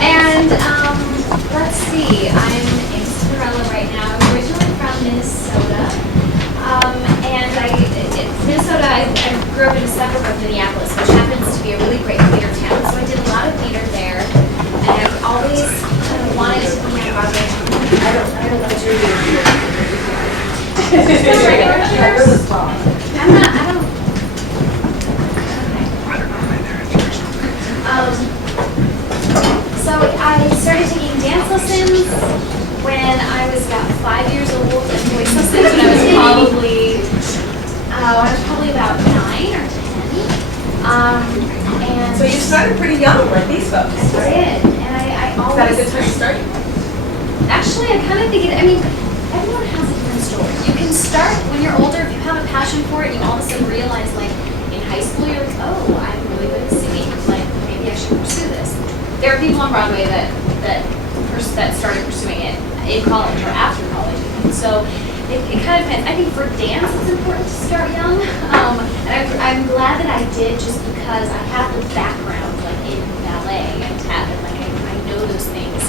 And let's see, I'm in Cinderella right now. I'm originally from Minnesota. Minnesota, I grew up in a suburb of Minneapolis, which happens to be a really great theater town. So I did a lot of theater there. And I've always kind of wanted to be on Broadway. I don't know what you're doing. Just regular chairs. I'm not, I don't. So I started taking dance lessons when I was about 5 years old, and voice lessons when I was probably about 9 or 10. And so you started pretty young, like these folks. I did, and I always. Is that a good time to start? Actually, I kind of think everyone has a different story. You can start when you're older, if you have a passion for it, you all of a sudden realize, like, in high school, you're like, oh, I'm really good at singing, like, maybe I should pursue this. There are people on Broadway that started pursuing it in college or after college. So it kind of depends. I think for dance, it's important to start young. And I'm glad that I did, just because I have the background, like, in ballet and tap, and, like, I know those things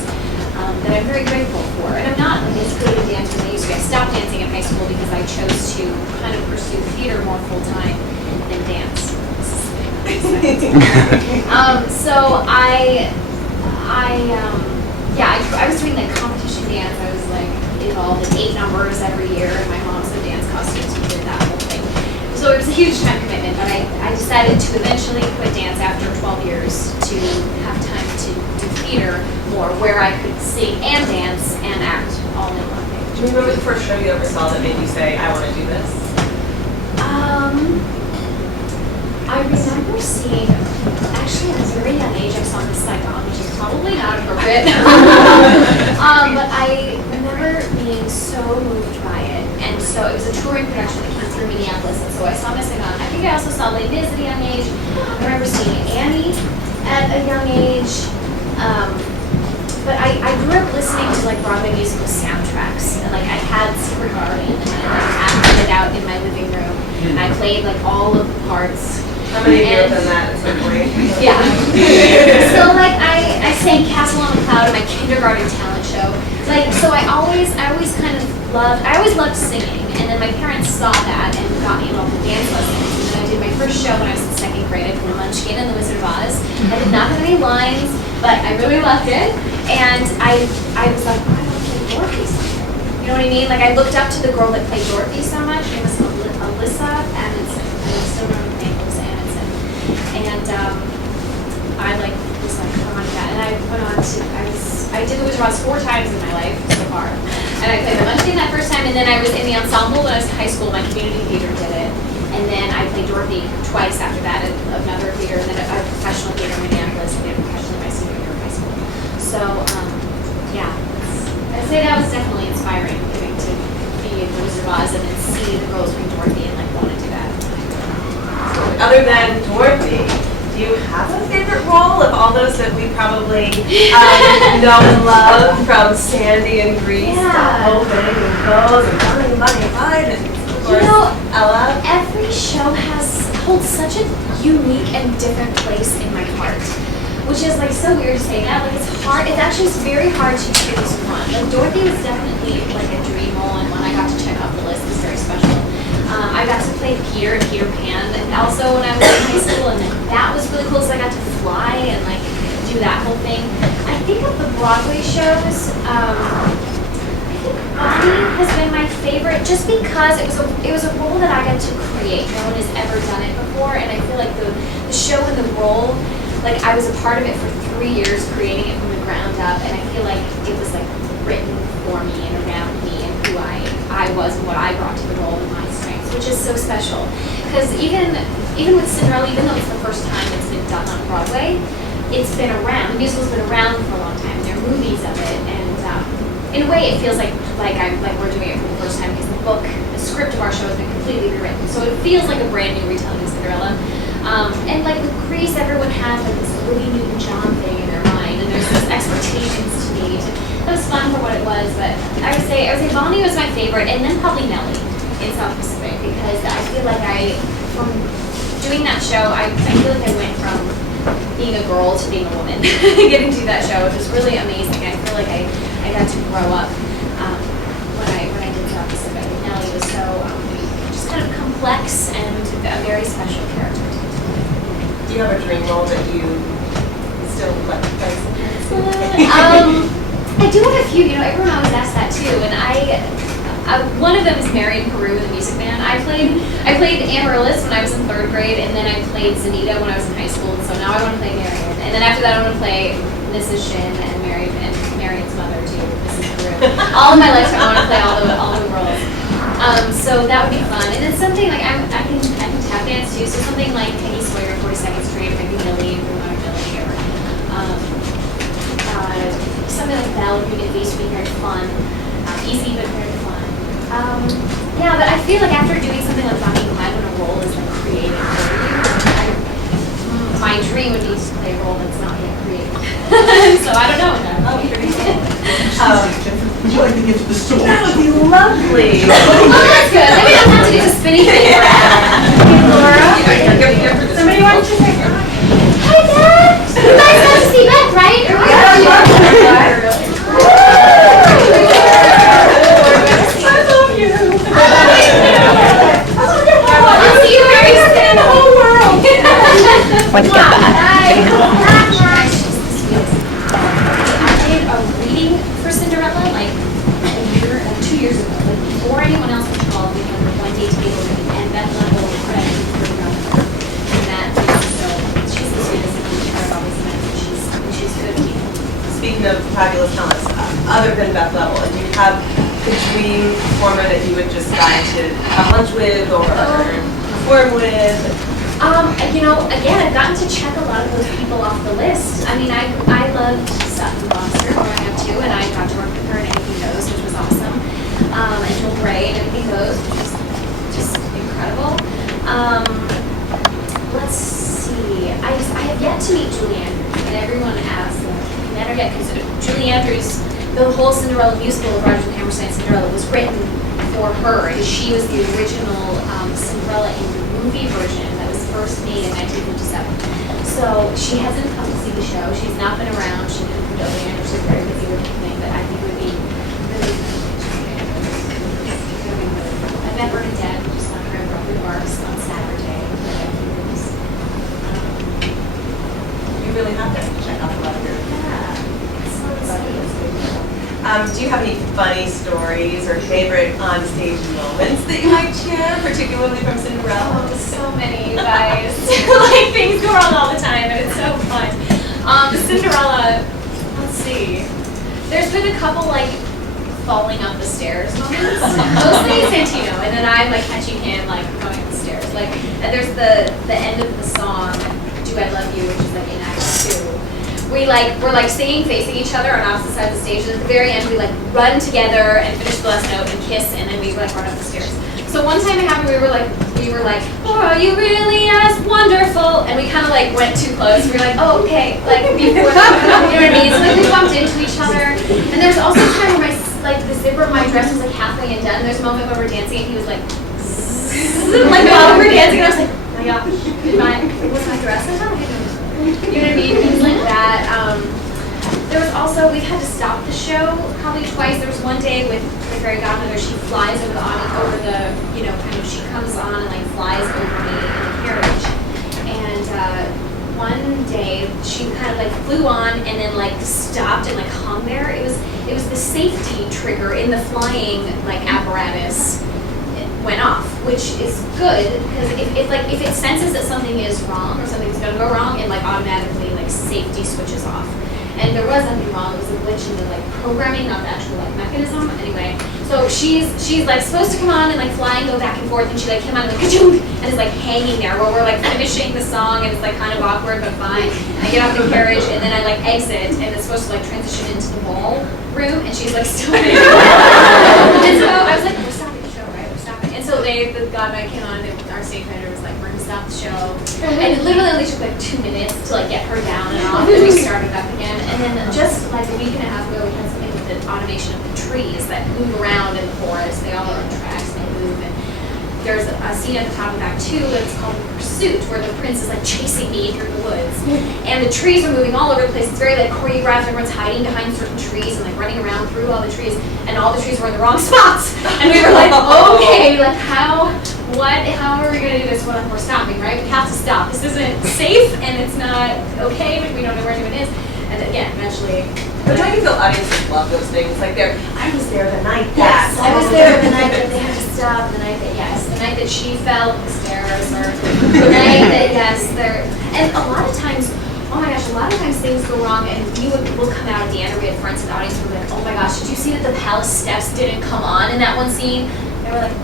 that I'm very grateful for. And I'm not, like, as good at dance as I used to be. I stopped dancing in high school because I chose to kind of pursue theater more full-time than dance. So I was doing like competition dance. I was like involved in 8 numbers every year, and my mom sewed dance costumes. We did that whole thing. So it was a huge time commitment, but I decided to eventually quit dance after 12 years to have time to do theater more, where I could sing and dance and act all in one thing. Do you remember the first show you ever saw that made you say, I want to do this? I remember seeing, actually at a very young age, I saw Miss Saigon, which is probably not appropriate. But I remember being so moved by it. And so it was a touring production that came through Minneapolis. And so I saw Miss Saigon. I think I also saw Les Mis at a young age. I remember seeing Annie at a young age. But I grew up listening to like Broadway musical soundtracks. And like I had Secret Garden, and I acted it out in my living room. And I played like all of the parts. How many of you have done that at some point? Yeah. So like I sang Castle on a Cloud in my kindergarten talent show. Like, so I always kind of loved singing, and then my parents saw that and got me involved in dance lessons. And then I did my first show when I was in 2nd grade. I played Munchkin and the Wizard of Oz. I did not have any lines, but I really loved it. And I was like, why don't I play Dorothy something? You know what I mean? Like I looked up to the girl that played Dorothy so much. It was Alyssa Amundsen. I still remember the name. And I was like, oh my God. And I went on to, I did the Wizard of Oz 4 times in my life so far. And I played the Munchkin that first time, and then I was in the ensemble when I was in high school. My community theater did it. And then I played Dorothy twice after that at another theater, and then a professional theater in Minneapolis, and then professionally my senior year of high school. So, yeah, I'd say that was definitely inspiring, getting to be in the Wizard of Oz and then see the girls doing Dorothy and like want to do that. Other than Dorothy, do you have a favorite role of all those that we probably know and love, from Sandy and Grease to Hope and Goes and Bunny and Clyde and of course Ella? Every show holds such a unique and different place in my heart, which is like so weird to say that. Like it's very hard to choose one. Like Dorothy was definitely like a dream role, and one I got to check off the list is very special. I got to play Peter and Peter Pan, and also when I was in high school, and that was really cool, so I got to fly and like do that whole thing. I think of the Broadway shows, I think Bonnie has been my favorite, just because it was a role that I got to create. No one has ever done it before, and I feel like the show and the role, like I was a part of it for 3 years, creating it from the ground up, and I feel like it was like written for me and around me and who I was and what I brought to the role and my strengths, which is so special. Because even with Cinderella, even though it's the first time it's been done on Broadway, it's been around. The musical's been around for a long time. There are movies of it, and in a way, it feels like we're doing it for the first time, because the script of our show has been completely rewritten. So it feels like a brand new retelling of Cinderella. And like with Grease, everyone has like this Olivia Newton-John thing in their mind, and there's these expectations to meet. It was fun for what it was, but I would say Bonnie was my favorite, and then probably Nellie in South Pacific, because I feel like from doing that show, I feel like I went from being a girl to being a woman, getting to do that show, which was really amazing. I feel like I got to grow up when I did that episode. Nellie was so just kind of complex and a very special character. Do you have a dream role that you still like to play? I do have a few. You know, everyone always asks that too, and one of them is Mary in Peru, the Music Man. I played Amaryllis when I was in 3rd grade, and then I played Zanita when I was in high school. So now I want to play Marion, and then after that I want to play Mrs. Shin and Marion's mother too, Mrs. Peru. All of my lifetime I want to play all the roles. So that would be fun. And then something like I can tap dance too. So something like Peggy Sawyer, 42nd Street, maybe Millie and Bruno Millie, or something like Belle, Beauty and the Beast would be very fun. Easy but very fun. Yeah, but I feel like after doing something like Bonnie and Clyde when a role is like created for you, my dream would be to play a role that's not yet created. So I don't know. Oh, pretty cool. Would you like to get to the store? That would be lovely. Oh, that's good. Maybe I don't have to do the spinning thing forever. Hey, Laura. Somebody wants to say hi. Hi, Dad. You guys got to see Beth, right? Or Want to get that? I did a reading for Cinderella like 2 years ago, like before anyone else was involved. We had one day table reading, and Beth Level read it for grandmother. And that so she's the sweetest teacher I've always met. She's good people. Speaking of fabulous talents, other than Beth Level, do you have a dream performer that you would just like to have lunch with or perform with? You know, again, I've gotten to check a lot of those people off the list. I mean, I loved Sutton Foster growing up too, and I got to work with her in Anything Goes, which was awesome. And Jill Gray in Anything Goes, which was just incredible. Let's see. I have yet to meet Julie Andrews, and everyone asks, met her yet? Because Julie Andrews, the whole Cinderella musical of Rodgers and Hammerstein's Cinderella was written for her, and she was the original Cinderella in the movie version that was first made in 1957. So she hasn't come to see the show. She's not been around. She didn't come to Atlanta. She's very busy with the thing, but I think it would be really I met Bernadette, just on her Broadway Barks on Saturday. You really have to check out the letter. Yeah, it's so exciting. Do you have any funny stories or favorite on-stage moments that you might share, particularly from Cinderella? Oh, so many, you guys. Like, things go wrong all the time, and it's so fun. Cinderella, let's see. There's been a couple, like, falling up the stairs moments. Mostly Santino, and then I'm, like, catching him, like, going up the stairs. Like, and there's the end of the song, Do I Love You, which is, like, in Act 2. We're like singing facing each other on opposite sides of the stage, and at the very end we like run together and finish the last note and kiss, and then we like run up the stairs. So one time it happened, we were like, oh, are you really as wonderful? And we kind of like went too close. We were like, oh, okay, like before that, you know what I mean? So like we bumped into each other, and there's also a time where the zipper of my dress was like halfway undone. There's a moment when we're dancing, and he was like, like while we were dancing, I was like, oh my gosh, was my dress undone? You know what I mean? Things like that. There was also, we've had to stop the show probably twice. There was one day with the fairy godmother, she flies over the you know, kind of, she comes on and like flies over me in a carriage. And one day she kind of like flew on and then like stopped and like hung there. It was the safety trigger in the flying like apparatus went off, which is good because if it senses that something is wrong or something's going to go wrong, it like automatically like safety switches off. And there was nothing wrong. It was a glitch in the like programming, not the actual like mechanism. Anyway, so she's like supposed to come on and like fly and go back and forth, and she like came on and like ka-choom, and is like hanging there while we're like finishing the song, and it's like kind of awkward but fine. And I get off the carriage and then I like exit, and it's supposed to like transition into the ball room, and she's like still there. And so I was like, we're stopping the show, right? We're stopping. And so the godmother came on, and our stage manager was like, we're gonna stop the show. And it literally only took like 2 minutes to like get her down and off, and we started up again. And then just like a week and a half ago, we had something with the automation of the trees that move around in the forest. They all are on tracks, and they move, and there's a scene at the top of Act 2 that's called The Pursuit, where the prince is like chasing me through the woods. And the trees are moving all over the place. It's very like choreographed. Everyone's hiding behind certain trees and like running around through all the trees. And all the trees were in the wrong spots. And we were like, okay, like how are we gonna do this when we're stopping, right? We have to stop. This isn't safe and it's not okay, like we don't know where anyone is. And again, eventually. But don't you feel audiences love those things? Like I was there the night that. Yes, I was there the night that they had to stop, the night that she fell in the stairs, or the night that, and a lot of times, oh my gosh, a lot of times things go wrong, and we'll come out at the end, or we had friends in the audience who were like, oh my gosh, did you see that the palace steps didn't come on in that one scene? They were like,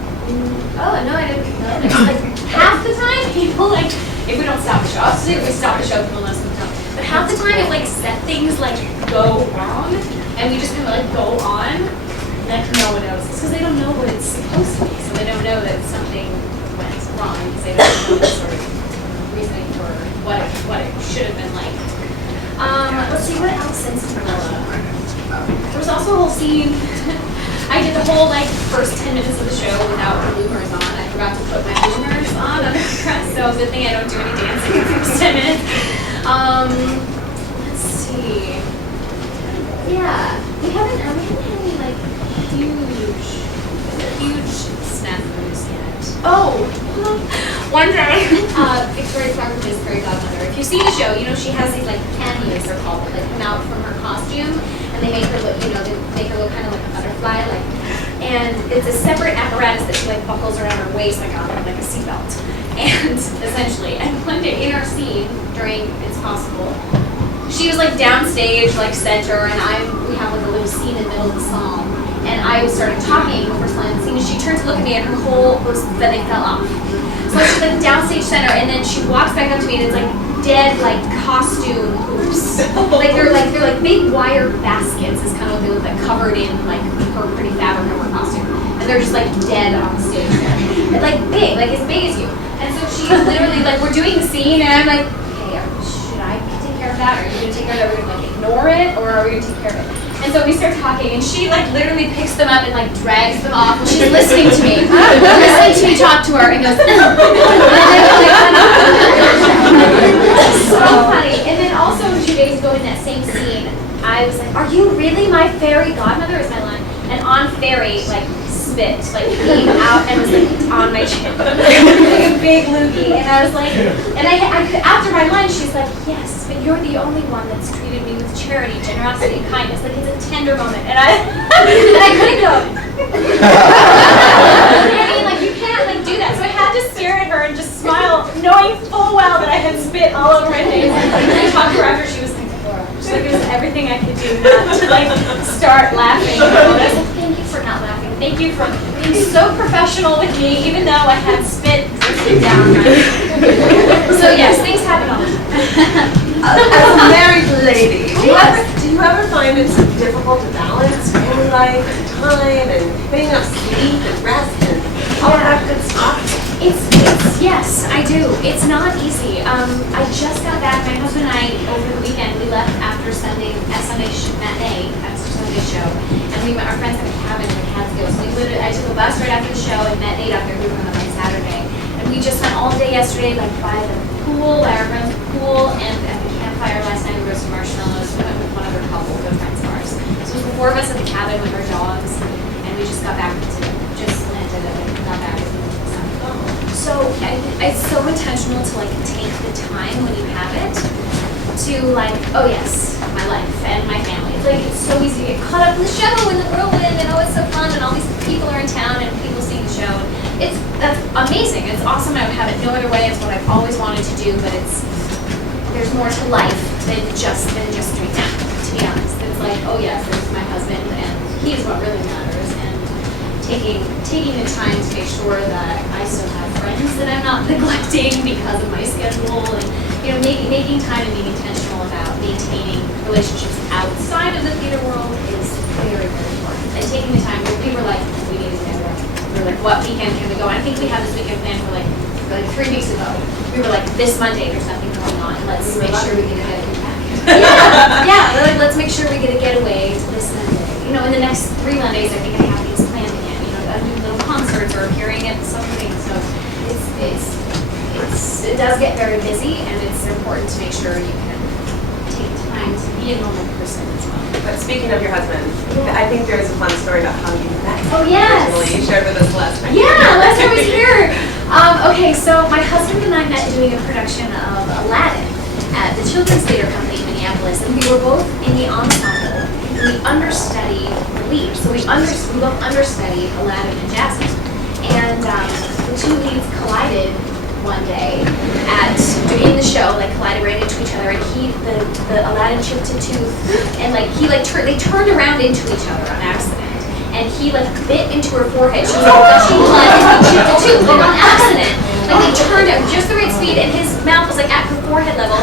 oh, no, I didn't know. And it's like, half the time, people, like, if we don't stop the show, obviously if we stop the show, people know something else. But half the time, if like set things like go wrong, and we just kind of like go on, like no one knows. It's because they don't know what it's supposed to be, so they don't know that something went wrong because they don't know the sort of reasoning for what it should have been like. Let's see, what else in Cinderella? There was also a whole scene. I did the whole like first 10 minutes of the show without the bloomers on. I forgot to put my bloomers on the dress, so good thing I don't do any dancing in the first 10 minutes. Let's see. Yeah, we haven't had any like huge snafus yet. Oh, one day, Victoria's Photographer's fairy godmother. If you see the show, you know she has these like cameos, they're called, that come out from her costume, and they make her look, they make her look kind of like a butterfly, like. And it's a separate apparatus that she like buckles around her waist like a seatbelt. And essentially, and one day in our scene during It's Possible, she was like downstage, like center, and we have like a little scene in the middle of the song. And I started talking the first line of the scene, and she turned to look at me, and her whole they fell off. So she's like downstage center, and then she walks back up to me, and it's like dead like costume hoops. Like they're like big wire baskets is kind of what they look like, covered in like her pretty fabric of her costume. And they're just like dead on the stage there. And like big, like as big as you. And so she's literally like, we're doing the scene, and I'm like, okay, should I take care of that? Are you gonna take care of that? Are we gonna like ignore it, or are we gonna take care of it? And so we start talking, and she like literally picks them up and like drags them off. And she's listening to me, listening to me talk to her, and goes, so funny. And then also 2 days ago in that same scene, I was like, are you really my fairy godmother? Is my line. And on fairy, like spit, like came out and was like on my chin, like a big loogie. And I was like, and I after my line, she's like, yes, but you're the only one that's treated me with charity, generosity, and kindness. Like it's a tender moment, and I couldn't go. I mean, like you can't like do that. So I had to stare at her and just smile, knowing full well that I had spit all over my face. And I talked to her after, she was like, Laura, she's like, it was everything I could do not to like start laughing. And I was like, thank you for not laughing. Thank you for being so professional with me, even though I had spit dripping down my. So yes, things happen all the time. As a married lady, do you ever find it's difficult to balance family life and time and getting enough sleep and rest and all that good stuff? Yes, I do. It's not easy. I just got back. My husband and I, over the weekend, we left after Sunday matinee, after Sunday show, and we met our friends at a cabin in the Catskills. I took a bus right after the show and met Nate up there. We were on by Saturday, and we just spent all day yesterday, like by the pool, by our friend's pool, and at the campfire last night. We roasted marshmallows. We went with one other couple, good friends of ours. So it was the 4 of us at the cabin with our dogs, and we just got back just landed and got back. So it's so intentional to like take the time when you have it to like, oh yes, my life and my family. It's like it's so easy to get caught up in the show and the whirlwind and oh it's so fun and all these people are in town and people seeing the show. And that's amazing. It's awesome. I would have it no other way. It's what I've always wanted to do, but there's more to life than just doing that, to be honest. It's like, oh yes, there's my husband and he's what really matters. Taking the time to make sure that I still have friends that I'm not neglecting because of my schedule, and making time and being intentional about maintaining relationships outside of the theater world is very, very important. And taking the time, we were like, we need to get away. We were like, what weekend can we go? And I think we had this weekend planned for like 3 weeks ago. We were like, this Monday there's nothing going on. Let's make sure we get a getaway. Yeah. We're like, let's make sure we get a getaway to this Monday. In the next 3 Mondays, I think I have these planned again. Do little concerts or appearing at something. So get very busy, and it's important to make sure you can take time to be a normal person as well. But speaking of your husband, I think there's a fun story about how you met. Oh, yes. Originally, you shared with us last time. Yeah, last time I was here. Okay, so my husband and I met doing a production of Aladdin at the Children's Theater Company in Minneapolis, and we were both in the ensemble. We understudied the lead, so we both understudied Aladdin and Jasmine. And the two leads collided one day in the show, like collided right into each other, and the Aladdin chipped a tooth, and they turned around into each other on accident. And he bit into her forehead. She was gushing blood, and he chipped a tooth, on accident. They turned at just the right speed, and his mouth was at her forehead level.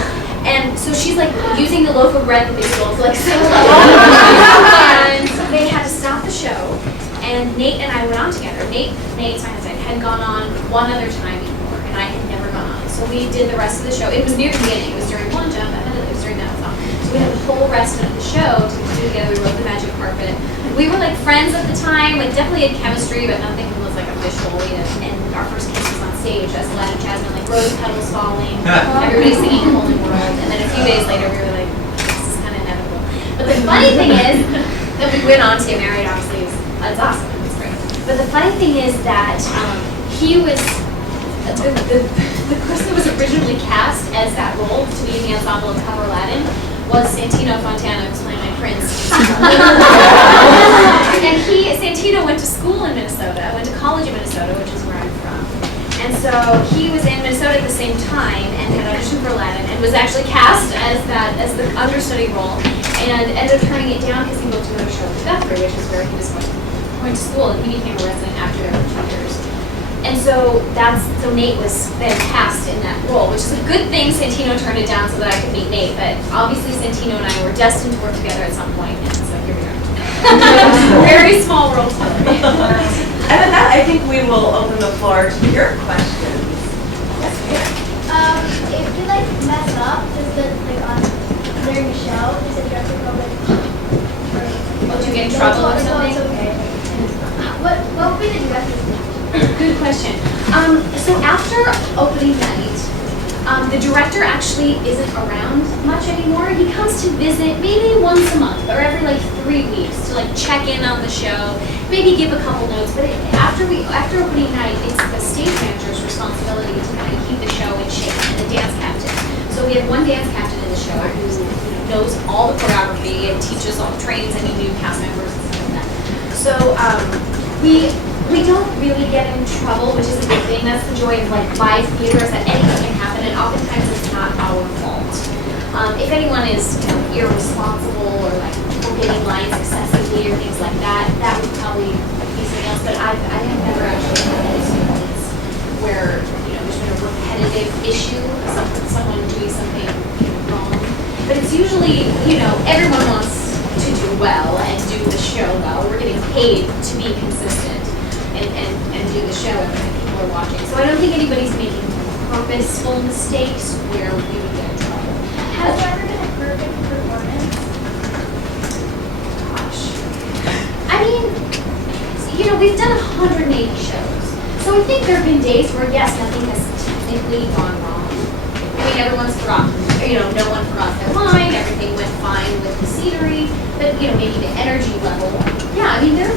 And so she's using the loaf of bread that they stole to and they had to stop the show. And Nate and I went on together. Nate's my husband, had gone on one other time before, and I had never gone on. So we did the rest of the show. It was near the beginning. It was during one jump, and it was during that song. So we had the whole rest of the show to do together. We wrote the magic carpet. We were friends at the time. We definitely had chemistry, but nothing was official. And our first kiss was on stage as Aladdin and Jasmine, rose petals falling, everybody singing "Whole New World." And then a few days later, we were like, this is kind of inevitable. But the funny thing is that we went on to get married. Obviously, it's awesome. It's great. But the funny thing is that he was the person that was originally cast as that role to be in the ensemble and cover Aladdin was Santino Fontana, who's playing my prince. And Santino went to school in Minnesota, went to college in Minnesota, which is where I'm from. And so he was in Minnesota at the same time and had auditioned for Aladdin and was actually cast as the understudy role, and ended up turning it down because he moved to another show in Guthrie, which is where he was going to school, and he became a resident after there for 2 years. And so Nate was then cast in that role, which is a good thing. Santino turned it down so that I could meet Nate, but obviously Santino and I were destined to work together at some point, and so here we are. Very small world story. And with that, I think we will open the floor to your questions. Yes, ma'am. If you mess up, just during the show, does the director go Do you get in trouble or something? It's okay. What would be the director's name? Good question. So after opening night, the director actually isn't around much anymore. He comes to visit maybe once a month or every 3 weeks to check in on the show, maybe give a couple notes. But after opening night, it's the stage manager's responsibility to kind of keep the show in shape, and the dance captain. So we have one dance captain in the show who knows all the choreography and teaches trains any new cast members and stuff like that. So we don't really get in trouble, which is a good thing. That's the joy of live theater, is that anything can happen, and oftentimes it's not our fault. If anyone is irresponsible or forgetting lines excessively or things like that, that would probably be something else. But I have never actually had any experience where there's been a repetitive issue, someone doing something wrong. But it's usually everyone wants to do well and do the show well. We're getting paid to be consistent and do the show, and people are watching. So I don't think anybody's making purposeful mistakes where we would get in trouble. Has there ever been a perfect performance? Gosh. I mean, we've done 180 shows. So I think there have been days where, yes, nothing has technically gone wrong. I mean, everyone's forgotten. No one forgot their line, everything went fine with the scenery, but, maybe the energy level. Yeah, I mean, there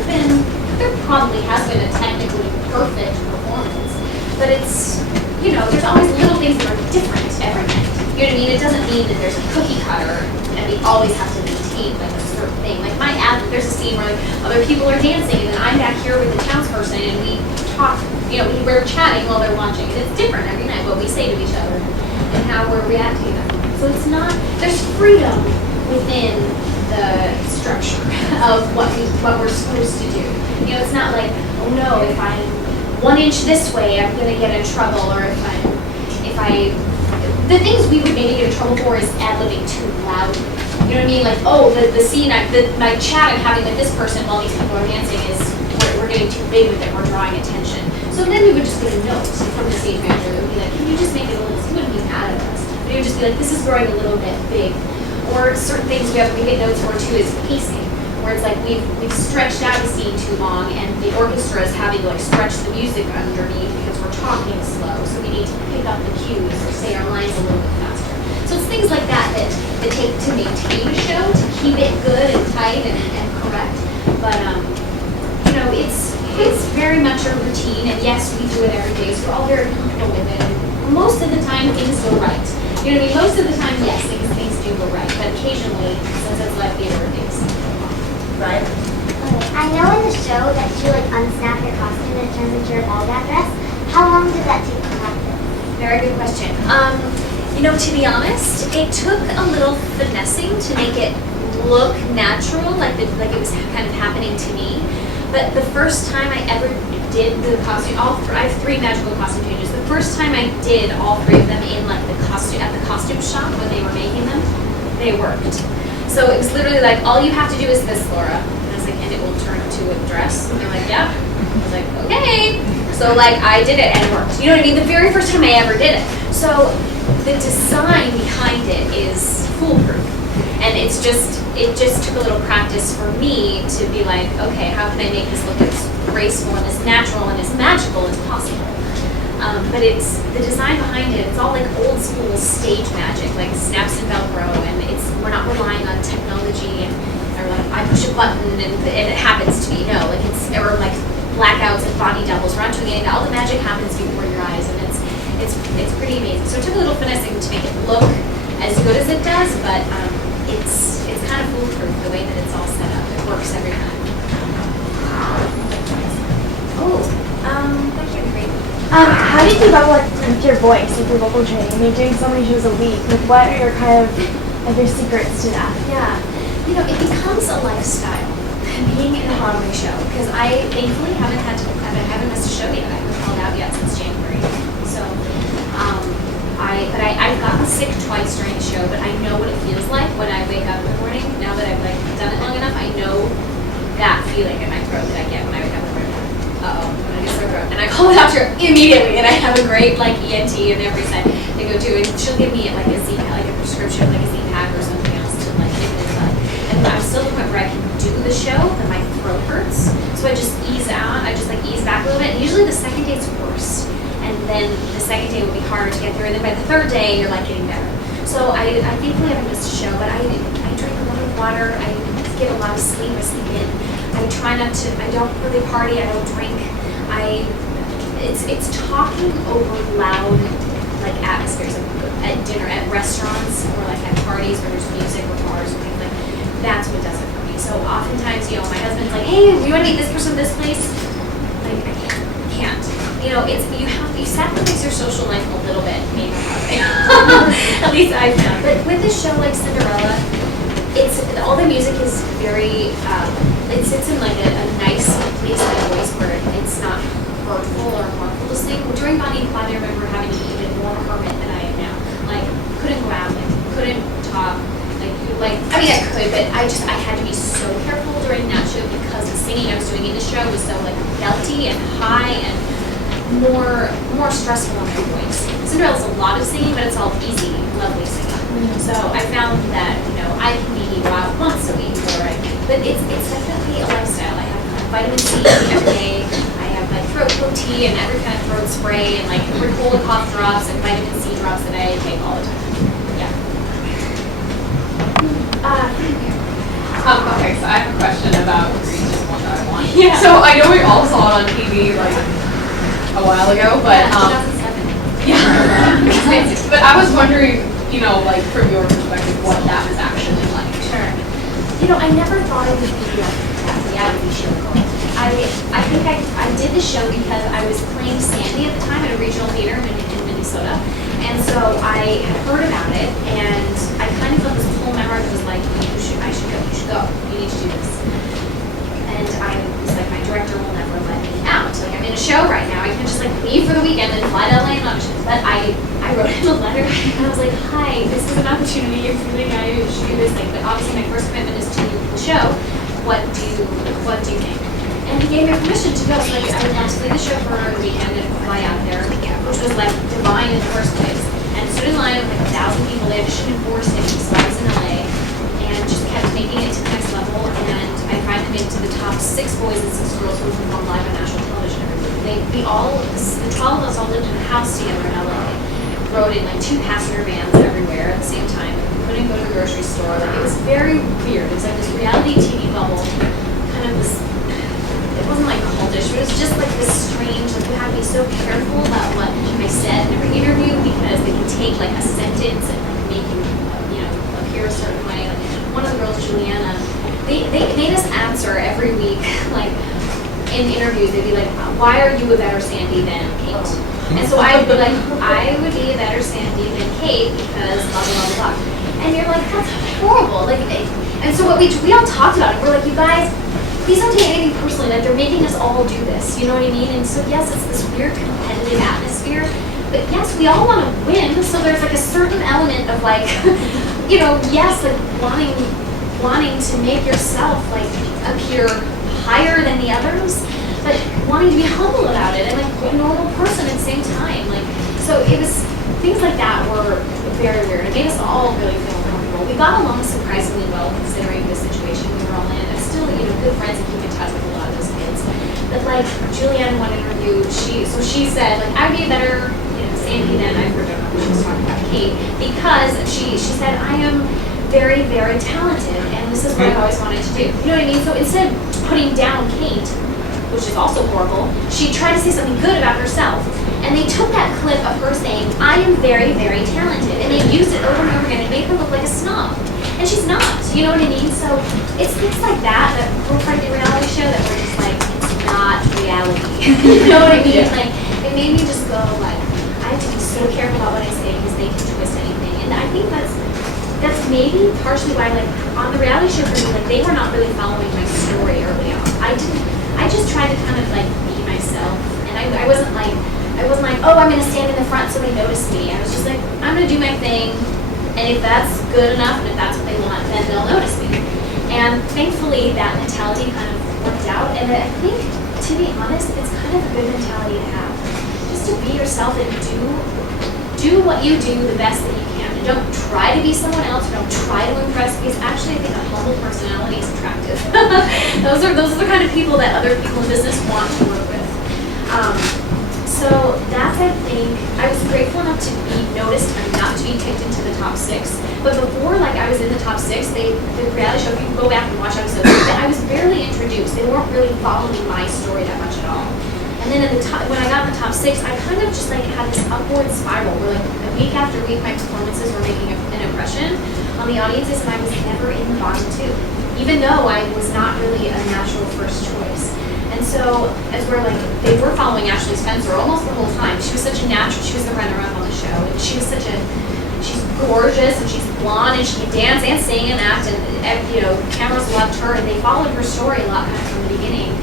probably has been a technically perfect performance, but it's, there's always little things that are different every night. You know what I mean? It doesn't mean that there's a cookie cutter and we always have to maintain a certain thing. My ad, there's a scene where other people are dancing and then I'm back here with the townsperson and we talk, we're chatting while they're watching, and it's different every night what we say to each other and how we're reacting to them. So it's not, there's freedom within the structure of what we're supposed to do. It's not oh no, if I'm 1 inch this way, I'm gonna get in trouble, or the things we would maybe get in trouble for is ad-libbing too loudly. You know what I mean? The scene, my chat I'm having with this person while these people are dancing is, we're getting too big with it, we're drawing attention. So then we would just get a note from the stage manager that would be can you just make it a little, he wouldn't be mad at us, but he would just be this is growing a little bit big. Or certain things we get notes for too is pacing, where it's we've stretched out a scene too long and the orchestra is having to stretch the music underneath because we're talking slow, so we need to pick up the cues or say our lines a little bit faster. So it's things like that that take to maintain a show, to keep it good and tight and correct. But you know, it's very much a routine, and yes, we do it every day, so we're all very comfortable with it. And most of the time, things go right. You know what I mean? Most of the time, yes, things do go right, but occasionally, since it's live theater, things Right? Okay. I know in the show that you like unsnap your costume and it turns into your ball gown dress. How long did that take to practice? Very good question. You know, to be honest, it took a little finessing to make it look natural, like it was kind of happening to me. But the first time I ever did the costume, I have 3 magical costume changes. The first time I did all 3 of them in like the costume shop when they were making them, they worked. So it was literally like, all you have to do is this, Laura. And I was like, and it will turn to a dress. And they're like, yeah. I was like, okay. So like I did it and it worked. You know what I mean? The very first time I ever did it. So the design behind it is foolproof. And it just took a little practice for me to be like, okay, how can I make this look as graceful and as natural and as magical as possible? But it's the design behind it. It's all like old school stage magic, like snaps and Velcro, and we're not relying on technology or like I push a button and it happens to me. No, like or like blackouts and body doubles. We're not doing anything. All the magic happens before your eyes, and it's pretty amazing. So it took a little finessing to make it look as good as it does, but it's kind of foolproof the way that it's all set up. It works every time. That can't be great. How do you keep up with your voice, with your vocal training? I mean, doing so many shows a week. Like, what are your kind of your secrets to that? Yeah, you know, it becomes a lifestyle being in a Broadway show because I thankfully haven't missed a show yet. I haven't called out yet since January. So, I've gotten sick twice during the show, but I know what it feels like when I wake up in the morning. Now that I've like done it long enough, I know that feeling in my throat that I get when I wake up in the morning. I'm gonna get sore throat. And I call the doctor immediately, and I have a great like ENT and every side they go to, and she'll give me like a prescription, like a Z-Pack or something else to like nip it up. And I'm still at the point where I can do the show, but my throat hurts, so I just ease out. I just like ease back a little bit. And usually the second day's worse, and then the second day will be harder to get through, and then by the third day you're like getting better. So I thankfully haven't missed a show, but I drink a lot of water. I get a lot of sleep. I sleep in. I try not to. I don't really party. I don't drink. It's talking over loud like atmospheres at dinner, at restaurants, or like at parties where there's music or bars or things like that. That's what does it for me. So oftentimes, you know, my husband's like, hey, do you want to meet this person this place? Like I can't. You know, you sacrifice your social life a little bit, maybe. At least I've found. But with this show like Cinderella, all the music is very, it sits in like a nice place in my voice where it's not hurtful or harmful to sing. During Bonnie and Clyde, I remember having to be even more hermit than I am now. Like, couldn't go out, like, couldn't talk. I mean, I could, but I had to be so careful during that show because the singing I was doing in the show was so like belty and high and more stressful on my voice. Cinderella's a lot of singing, but it's all easy, lovely singing. So I found that, you know, I can maybe go out once a week, but it's definitely a lifestyle. I have vitamin C every day. I have like throat coat tea and every kind of throat spray and like Ricola cough drops and vitamin C drops that I take all the time. Yeah. Okay, so I have a question about Grease, just one that I want. Yeah. So I know we all saw it on TV like a while ago, but 2007. yeah. But I was wondering, you know, like from your perspective, what that was actually like. Sure. You know, I never thought it would be like that reality show. I think I did the show because I was playing Sandy at the time at a regional theater in Minnesota, and so I had heard about it, and I kind of felt this pull in my heart that was like, I should go, you need to do this. And I was like, my director will never let me out. Like, I'm in a show right now. I can't just like leave for the weekend and fly to LA and audition. But I wrote him a letter and I was like, hi, this is an opportunity. You're feeling I should do this thing. But obviously my first commitment is to the show. What do you think? And he gave me permission to go. So I went to the show for a weekend and fly out there, which was like divine in the first place. And stood in line with like 1,000 people. They had to shoot in 4 cities. So I was in LA and just kept making it to the next level. And I finally made it to the top 6 boys and 6 girls who performed live on national television every week. The 12 of us all lived in a house together in LA rode in like 2 passenger vans everywhere at the same time. Like, we couldn't go to the grocery store. Like, it was very weird. It was like this reality TV bubble, kind of this. It wasn't like cultish, but it was just like this strange. Like, you have to be so careful about what I said in every interview because they can take like a sentence and like make you, appear a certain way. Like one of the girls, Juliana, they made us answer every week, like in interviews. They'd be like, "Why are you a better Sandy than Kate?" And so I would be like, "I would be a better Sandy than Kate because blah blah blah blah." And you're like, "That's horrible." Like, and so what we all talked about it. We're like, "You guys, please don't take anything personally. Like they're making us all do this. You know what I mean?" And so yes, it's this weird competitive atmosphere. But yes, we all want to win. So there's like a certain element of like, yes, like wanting to make yourself like appear higher than the others, but wanting to be humble about it and like a normal person at the same time. Like, so it was things like that were very weird. It made us all really feel uncomfortable. We got along surprisingly well considering the situation we were all in. I'm still, good friends and keep in touch with a lot of those kids. But like Julianne in one interview, she said like I'd be a better Sandy than I forgot what she was talking about Kate because she said I am very, very talented and this is what I've always wanted to do. You know what I mean? So instead of putting down Kate, which is also horrible, she tried to say something good about herself. And they took that clip of her saying, "I am very, very talented," and they used it over and over again and made her look like a snob. And she's not, you know what I mean? So it's things like that we're trying to do a reality show that we're just like, it's not reality. You know what I mean? Like, it made me just go like, I have to be so careful about what I say because they can twist anything. And I think that's maybe partially why, like, on the reality show for me, like, they were not really following my story early on. I just tried to kind of, like, be myself. And I wasn't like, oh, I'm going to stand in the front so they notice me. I was just like, I'm going to do my thing. And if that's good enough and if that's what they want, then they'll notice me. And thankfully, that mentality kind of worked out. And I think, to be honest, it's kind of a good mentality to have. Just to be yourself and do what you do the best that you can. And don't try to be someone else. Don't try to impress because actually I think a humble personality is attractive. those are the kind of people that other people in business want to work with. So that's, I think, I was grateful enough to be noticed enough to be picked into the top 6. But before, like, I was in the top 6, the reality show, if you go back and watch episodes, I was barely introduced. They weren't really following my story that much at all. And then when I got in the top 6, I kind of just like had this upward spiral where like week after week my performances were making an impression on the audiences and I was never in the bottom 2, even though I was not really a natural first choice. And so as we're like, they were following Ashley Spencer almost the whole time. She was such a natural, she was the runner-up on the show and she's gorgeous and she's blonde and she can dance and sing and act and cameras loved her and they followed her story a lot kind of from the beginning.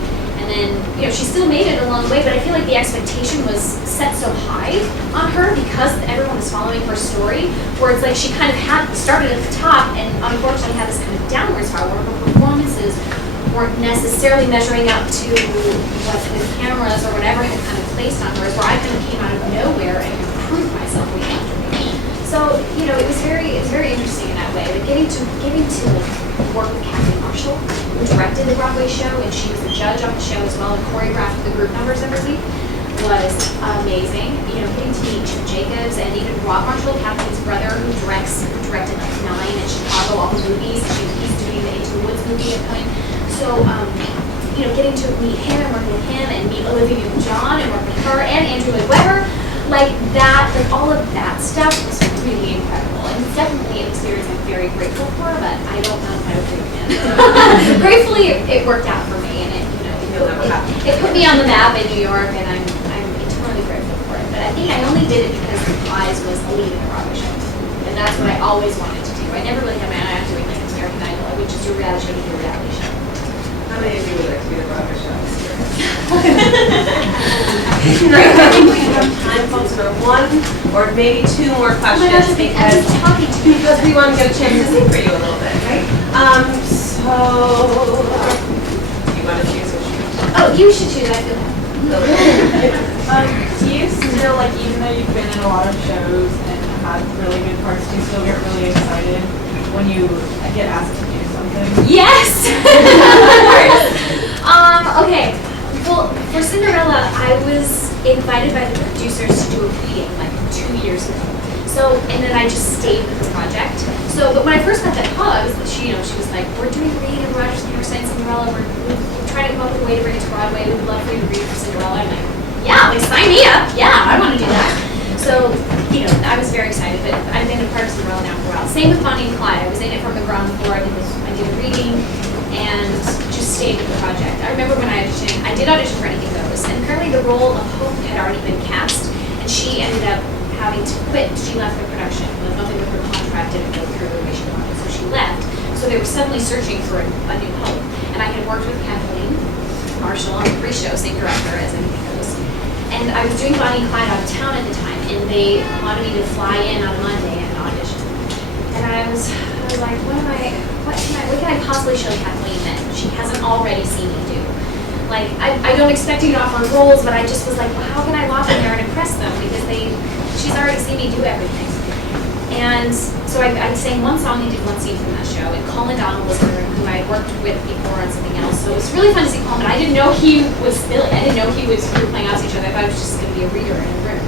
And then, she still made it along the way, but I feel like the expectation was set so high on her because everyone was following her story, where it's like she kind of started at the top and unfortunately had this kind of downward spiral where her performances weren't necessarily measuring up to what the cameras or whatever had kind of placed on her, where I kind of came out of nowhere and improved myself week after week. So, it was very interesting in that way. Like getting to work with Kathy Marshall, who directed the Broadway show, and she was the judge on the show as well and choreographed the group numbers every week, was amazing. Getting to meet Jim Jacobs and even Rob Marshall, Kathy's brother, who directed like 9 in Chicago, all the movies. He's doing the Into the Woods movie upcoming. So, getting to meet him and work with him and meet Olivia Newton-John and work with her and Andrew Lloyd Webber, all of that stuff was really incredible. And it's definitely an experience I'm very grateful for, but I don't know if I would do it again. Gratefully, it worked out for me, and it put me on the map in New York, and I'm eternally grateful for it. But I think I only did it because the prize was a lead in a Broadway show, and that's what I always wanted to do. I never really had my eye on doing like American Idol. I would just do a reality show to do a reality show. How many of you would like to be the Broadway show experience? Great. I think we have time, folks, for 1 or maybe 2 more questions because we want to get a chance to sing for you a little bit, right? So you want to choose which one? Oh, you should choose. I feel that. Do you still, even though you've been in a lot of shows and had really good parts, do you still get really excited when you get asked to do something? Yes! Okay. Well, for Cinderella, I was invited by the producers to do a reading like 2 years ago. So, and then I just stayed with the project. So, but when I first met that Paula, she was like, we're doing a reading of Rogers and Hammerstein Cinderella. We're trying to come up with a way to bring it to Broadway. We'd love for you to read for Cinderella. I'm like, yeah, like sign me up. Yeah, I want to do that. So, I was very excited, but I've been a part of Cinderella now for a while. Same with Bonnie and Clyde. I was in it from the ground floor. I did a reading and just stayed with the project. I remember when I auditioned, I did audition for Anything Goes, and currently the role of Hope had already been cast, and she ended up having to quit. She left the production. Nothing with her contract didn't go through the way she wanted, so she left. So they were suddenly searching for a new Hope. And I had worked with Kathleen Marshall on the pre-show, same director as Anything Goes. And I was doing Bonnie and Clyde out of town at the time, and they wanted me to fly in on Monday and audition. And I was like, what can I possibly show Kathleen that she hasn't already seen me do? Like, I don't expect you to offer roles, but I just was like, well, how can I walk in there and impress them? Because she's already seen me do everything. And so I sang one song and did one scene from that show. And Colin Donald was there, who I had worked with before on something else. So it was really fun to see Colin. I didn't know he was Billy. I didn't know we were playing off each other. I thought it was just going to be a reader in a room.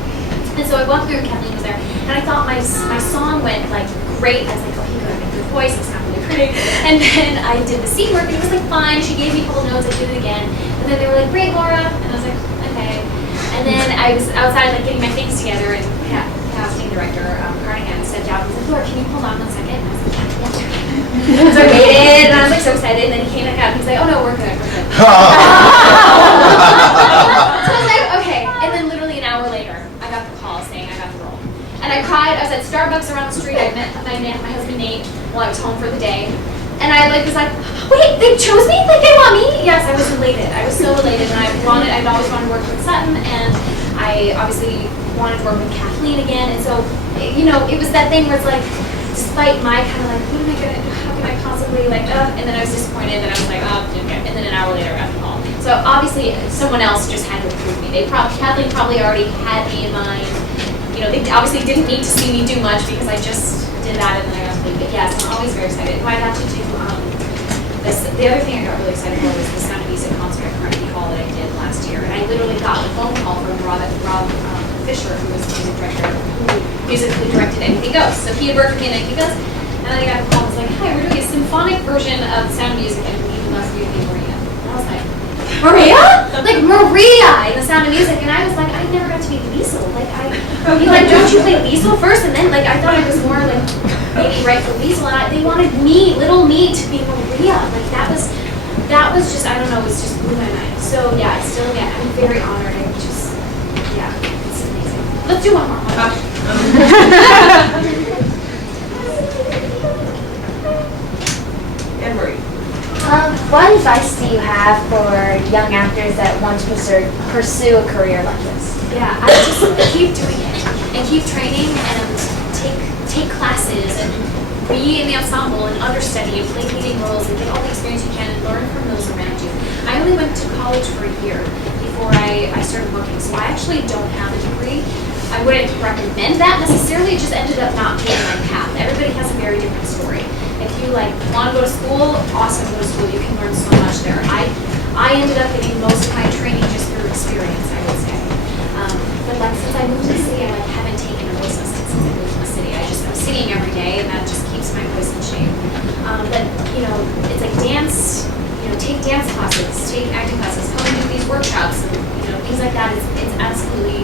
And so I walked through and Kathleen was there. And I thought my song went like great. I was like, okay, good, I have a good voice. It's not really pretty. And then I did the scene work and it was like fine. She gave me a couple notes. I did it again. And then they were like, great, Laura. And I was like, okay. And then I was outside like getting my things together and casting director Cardigan stepped out and was like, Laura, can you hold on 1 second? And I was like, yeah. So I waited and I was like so excited. And then he came back out and he was like, oh no, we're good. So I was like, okay. And then literally an hour later, I got the call saying I got the role. And I cried. I was at Starbucks around the street. I met my husband Nate while I was home for the day. And I was like, wait, they chose me? Like they want me? Yes, I was elated. I was so elated, and I'd always wanted to work with Sutton, and I obviously wanted to work with Kathleen again. And so, it was that thing where it's like, despite my kind of like, what am I gonna do? How can I possibly and then I was disappointed, and I was like, oh, okay. And then an hour later, I got the call. So obviously, someone else just had to approve me. Kathleen probably already had me in mind. They obviously didn't need to see me do much because I just did that and then I got to leave. But yes, I'm always very excited. I got to do this. The other thing I got really excited for was the Sound of Music concert at Carnegie Hall that I did last year. And I literally got a phone call from Rob Fisher, who was the music director, who musically directed Anything Goes. So he had worked with me in Anything Goes. And then I got a call and was like, hi, we're doing a symphonic version of the Sound of Music and we would love for you to be Maria. And I was like, Maria? Like Maria in the Sound of Music. And I was like, I never got to be Liesel. Don't you play Liesel first? And then I thought it was more like maybe right for Liesel. And they wanted me, little me, to be Maria. Like that was just, I don't know, it was just blew my mind. So yeah, I'm very honored. It's amazing. Let's do one more. Anne-Marie. What advice do you have for young actors that want to pursue a career like this? Yeah, I just keep doing it and keep training and take classes and be in the ensemble and understudy and play leading roles and get all the experience you can and learn from those around you. I only went to college for a year before I started working, so I actually don't have a degree. I wouldn't recommend that necessarily. It just ended up not being my path. Everybody has a very different story. If you want to go to school, awesome, go to school. You can learn so much there. I ended up getting most of my training just through experience, I would say. But since I moved to the city, I haven't taken a voice lesson since I moved to the city. I'm singing every day, and that just keeps my voice in shape. But it's like dance. Take dance classes, take acting classes, come and do these workshops, and things like that. It's absolutely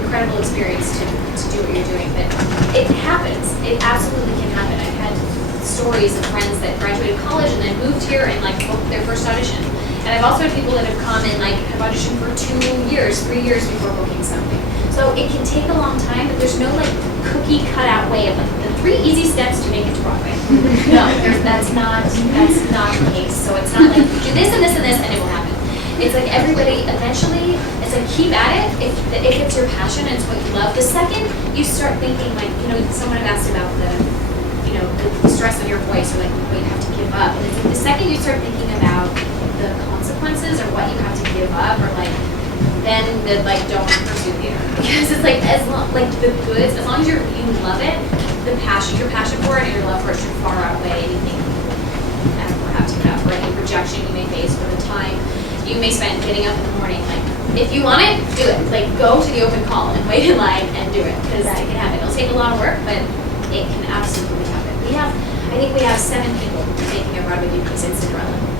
incredible experience to do what you're doing. But it happens. It absolutely can happen. I've had stories of friends that graduated college and then moved here and booked their first audition. And I've also had people that have come and have auditioned for 2 years, 3 years before booking something. So it can take a long time, but there's no cookie cutout way of the 3 easy steps to make it to Broadway. No, that's not the case. So it's not do this and this and this and it will happen. It's everybody eventually, it's keep at it if it's your passion and it's what you love. The second you start thinking someone had asked about the stress on your voice or what you have to give up. And it's the second you start thinking about the consequences or what you have to give up or then don't pursue theater. Because it's as long as you love it, your passion for it and your love for it should far outweigh anything you ever have to give up or any rejection you may face or the time you may spend getting up in the morning if you want it, do it. Like, go to the open call and wait in line and do it, because it can happen. It'll take a lot of work, but it can absolutely happen. I think we have 7 people taking a Broadway duties in Cinderella.